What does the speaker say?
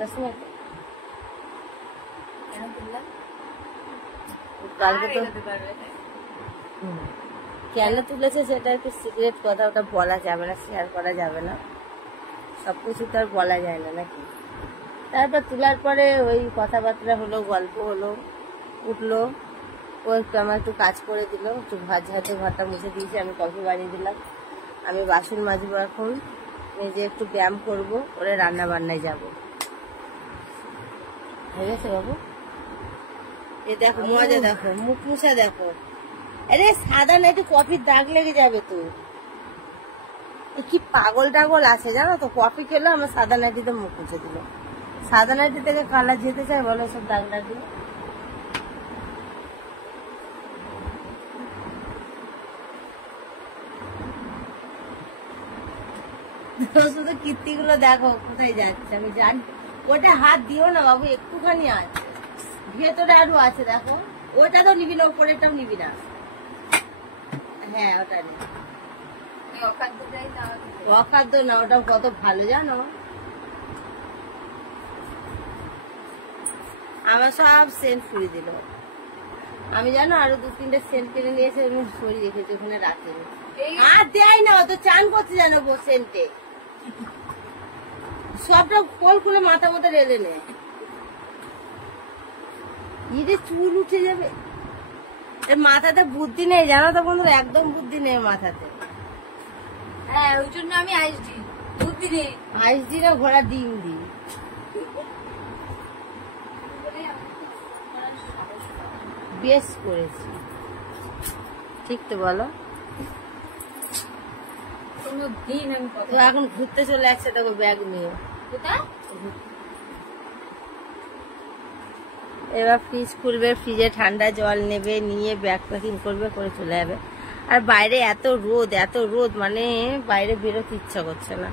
7টার সময়। কেন তুলেছে সেটা একটু সিক্রেট কথা, ওটা বলা যাবে না, শেয়ার করা যাবে না, সবকিছু তো আর বলা যায় না নাকি। তারপর তোলার পরে ওই কথাবার্তা হলো, গল্প হলো, উঠলো, ও একটু আমার একটু কাজ করে দিল, একটু হাতে ঘরটা মুছে দিয়েছি, আমি কফি বানিয়ে দিলাম, আমি বাসন মাজবো, এখন নিজে একটু ব্যায়াম করবো, ওরে রান্না বান্নায় যাবো। হয়ে গেছে বাবু? এ দেখো মজা, দেখো মুখ মুছা দেখো। আরে সাদা নাইটি কফির দাগ লেগে যাবে তো, কি পাগল টাগল আছে জানো তো, কফি খেলো আমার সাদা নাইটিতে মুখ মুছে দিল। সাদা নাইটি থেকে কালার যেতে চাই বলো, সব দাগ লাগবে। শুধু কীর্তি গুলো দেখো কোথায় যাচ্ছে, আমি জানি। ওটা হাত দিও না বাবু, একটুখানি আছে, ভেতরে আরো আছে দেখো। ওটা তো নিবি না, উপরেরটাও নিবি না। হ্যাঁ ওটা নেই, অখাদ্য না, ওটা কত ভালো জানো। আমার সব সেন্ট ফুরি দিল, আমি জানো আরো 2-3টা সেন্ট কিনে নিয়েছে, আমি সরিয়ে রেখেছি ওখানে রাখি। আর দেয় না, অত চান করতে জানো সেন্টে, সবটা খোল খুলে মাথা মতো রেলে নেয়, ইরে চুল উঠে যাবে। মাথাতে বুদ্ধি নেই জানো তো বন্ধুরা, একদম বুদ্ধি নেই মাথাতে। হ্যাঁ ওই জন্য আমি আইস দিই, দুধ দিই, আইস দিই না, ঘোড়া ডিম দিই। বেশ করেছি, ঠিক তো বলো। কোনদিন আমি তো এখন ঘুরতে চলে আসছে, দেখো ব্যাগ নিয়ে। কোথায়? এবার ফ্রিজ খুলবে, ফ্রিজে ঠান্ডা জল নেবে, নিয়ে ব্যাগ প্যাকিং করবে, করে চলে যাবে। আর বাইরে এত রোদ, এত রোদ, মানে বাইরে বেরোতে ইচ্ছা করছে না।